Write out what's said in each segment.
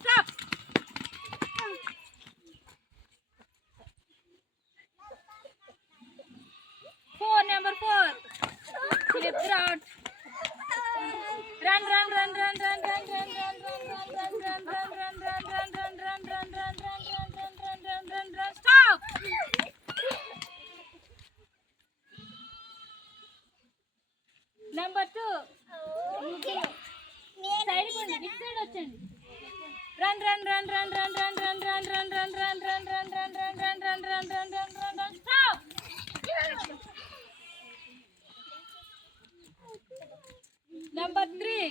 Stop. Number 4. Lift out. Run. Stop. Number 2. Side point. Which side వచ్చండి? Run. Stop. Number 3.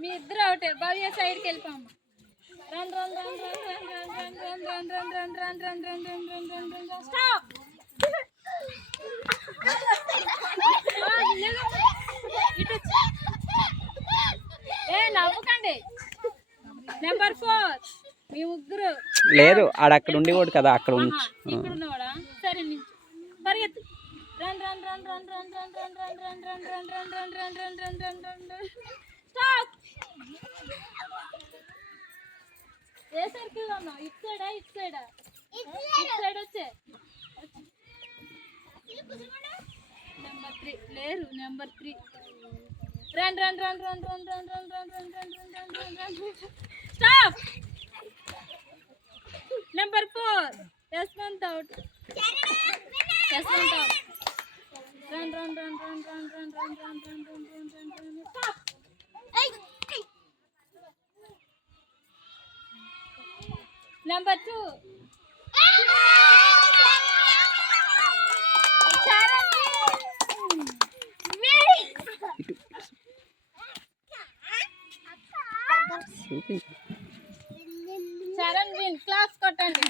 మీ ఇద్దరు అవుటే భవ్య సైడ్కి వెళ్ళిపోమ్మా. Run stop. నవ్వకండి. నెంబర్ 4 మీ ముగ్గురు లేదు ఆడ అక్కడ ఉండి కూడా కదా అక్కడ ఇక్కడ ఉన్నవాడా? సరే పరిగెత్తు. స్టాప్. ఏ సర్కిల్ ఉన్నావు? ఇటు సైడా ఇటు సైడా? ఇటు సైడ్ వచ్చే. నెంబర్ 3 లేరు. నెంబర్ 3 రన్. స్టాప్. నెంబర్ 4 యశ్వంత్ అవుట్. Yashwant out. Run. Stop. Number 2 Charan win. Class కొట్టండి.